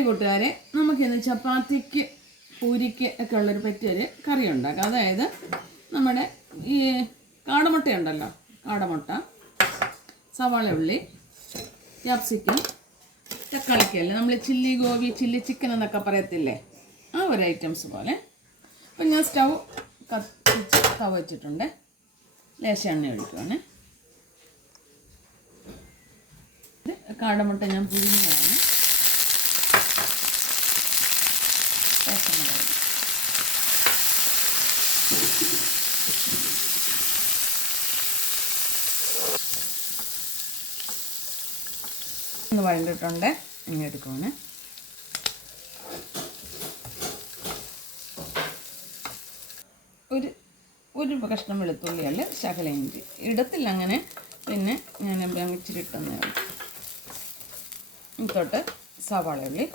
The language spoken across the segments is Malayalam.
ഹായ് കൂട്ടുകാരെ, നമുക്കിന്ന് ചപ്പാത്തിക്ക് പൂരിക്ക് ഒക്കെ ഉള്ളൊരു പറ്റിയൊരു കറി ഉണ്ടാക്കാം. അതായത് നമ്മുടെ ഈ കാടമുട്ട ഉണ്ടല്ലോ, കാടമുട്ട, സവാള ഉള്ളി, ക്യാപ്സിക്കം, തക്കാളിക്കല്ല, നമ്മൾ ചില്ലി ഗോബി, ചില്ലി ചിക്കൻ എന്നൊക്കെ പറയത്തില്ലേ, ആ ഒരു ഐറ്റംസ് പോലെ. അപ്പം ഞാൻ സ്റ്റൗ വെച്ചിട്ടുണ്ട്. ലേശം എണ്ണ ഒഴിക്കുവാണ്. കാടമുട്ട ഞാൻ പുഴുങ്ങിയതാണ്. ഒന്ന് വഴണ്ടിട്ടുണ്ട്, ഇങ്ങനെ എടുക്കുവാണ്. ഒരു കഷ്ണം വെളുത്തുള്ളിയല്ല, ശകല ഇഞ്ചി ഇടത്തില്ല അങ്ങനെ, പിന്നെ ഞാൻ ഇച്ചിരി ഇട്ടെന്നേ ഉള്ളൂ. തൊട്ട് സവാള ഉള്ളി,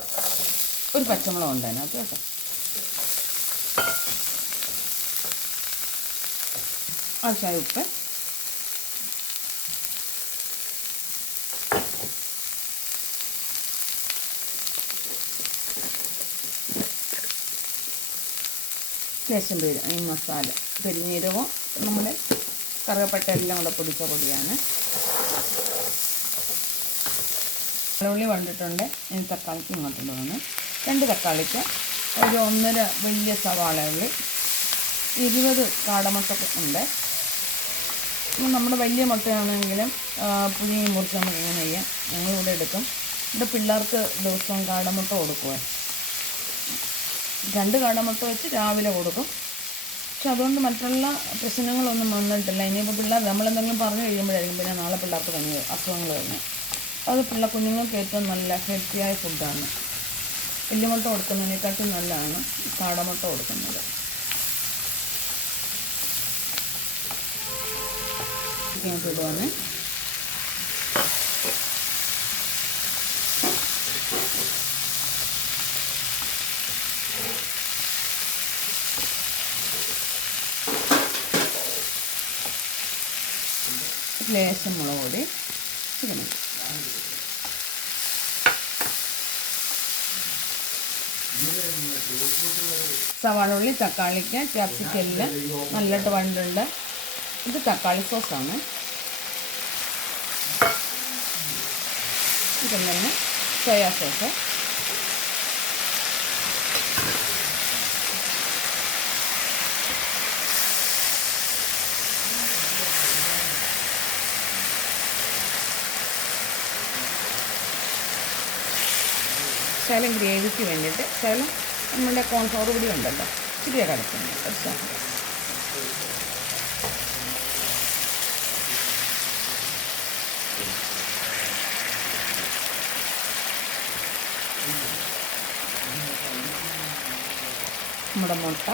ഒരു പച്ചമുളക് ഉണ്ട് അതിനകത്ത് കേട്ടോ. ആവശ്യമായ ഉപ്പ്, ലേശം ഈ മസാല, പെരുംജീരകവും നമ്മുടെ കറുകപ്പട്ട എല്ലാം കൂടെ പൊടിച്ച പൊടിയാണ്. ഉള്ളി വന്നിട്ടുണ്ട്. ഇനി തക്കാളിക്ക് ഇങ്ങോട്ട് പോകുന്നു. 2 തക്കാളിക്ക്, ഒരു 1.5 വലിയ സവാള ഉള്ളി, 20 കാടമുട്ട ഉണ്ട്. നമ്മുടെ വലിയ മുട്ടയാണെങ്കിലും പുഴുങ്ങി മുറിച്ച് നമുക്ക് ഇങ്ങനെ ചെയ്യാം. ഞങ്ങളിവിടെ എടുക്കും. ഇവിടെ പിള്ളേർക്ക് ദിവസവും കാടമുട്ട കൊടുക്കുവാൻ 2 കാടമുട്ട വെച്ച് രാവിലെ കൊടുക്കും. പക്ഷെ അതുകൊണ്ട് മറ്റുള്ള പ്രശ്നങ്ങളൊന്നും വന്നിട്ടില്ല. ഇനിയിപ്പോൾ പിള്ളേർ നമ്മളെന്തെങ്കിലും പറഞ്ഞു കഴിയുമ്പോഴായിരിക്കും പിന്നെ നാളെ പിള്ളേർക്ക് തന്നെ അസുഖങ്ങൾ വരുന്നത്. അത് കുഞ്ഞുങ്ങൾക്ക് ഏറ്റവും നല്ല ഹെൽത്തിയായ ഫുഡാണ്. വലിയ മുട്ട കൊടുക്കുന്നതിനെക്കാട്ടും നല്ലതാണ് കാടമുട്ട കൊടുക്കുന്നത്. ഇടുവാണ്. ലേശം മുളക് പൊടി ഇടണം. സവാള ഉള്ളി, തക്കാളിക്ക്, ക്യാപ്സിക്കെല്ലാം നല്ലിട്ട് വണ്ടിട്ടുണ്ട്. ഇത് തക്കാളി സോസാണ്. ഇപ്പം തന്നെ സോയാ സോസ്, ശകലം ഗ്രേവിക്ക് വേണ്ടിയിട്ട് ശകലം നമ്മുടെ കോൺഫ്ലവർ പൊടി ഉണ്ടല്ലോ, ഇച്ചിരി കിടക്കുന്നുണ്ട്. നമ്മുടെ മുട്ട,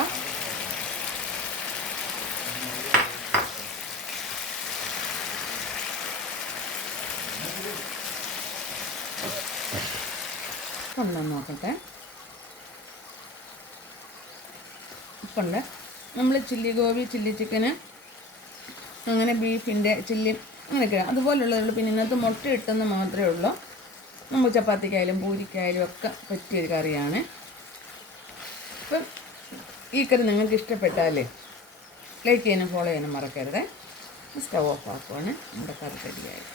ഒന്ന് നോക്കട്ടെ. ഇപ്പുണ്ട്. നമ്മൾ ചില്ലി ഗോബി, ചില്ലി ചിക്കന്, അങ്ങനെ ബീഫിൻ്റെ ചില്ലി അങ്ങനെയൊക്കെ അതുപോലുള്ളതുള്ളൂ. പിന്നെ ഇന്നത്തെ മുട്ട ഇട്ടെന്ന് മാത്രമേ ഉള്ളൂ. നമുക്ക് ചപ്പാത്തിക്കായാലും പൂരിക്കായാലും ഒക്കെ പറ്റിയൊരു കറിയാണ്. അപ്പം ഈ കറി നിങ്ങൾക്ക് ഇഷ്ടപ്പെട്ടാലേ ലൈക്ക് ചെയ്യാനും ഫോളോ ചെയ്യാനും മറക്കരുത്. സ്റ്റവ് ഓഫ് ആക്കുവാണ്. നമ്മുടെ കറി റെഡിയായി.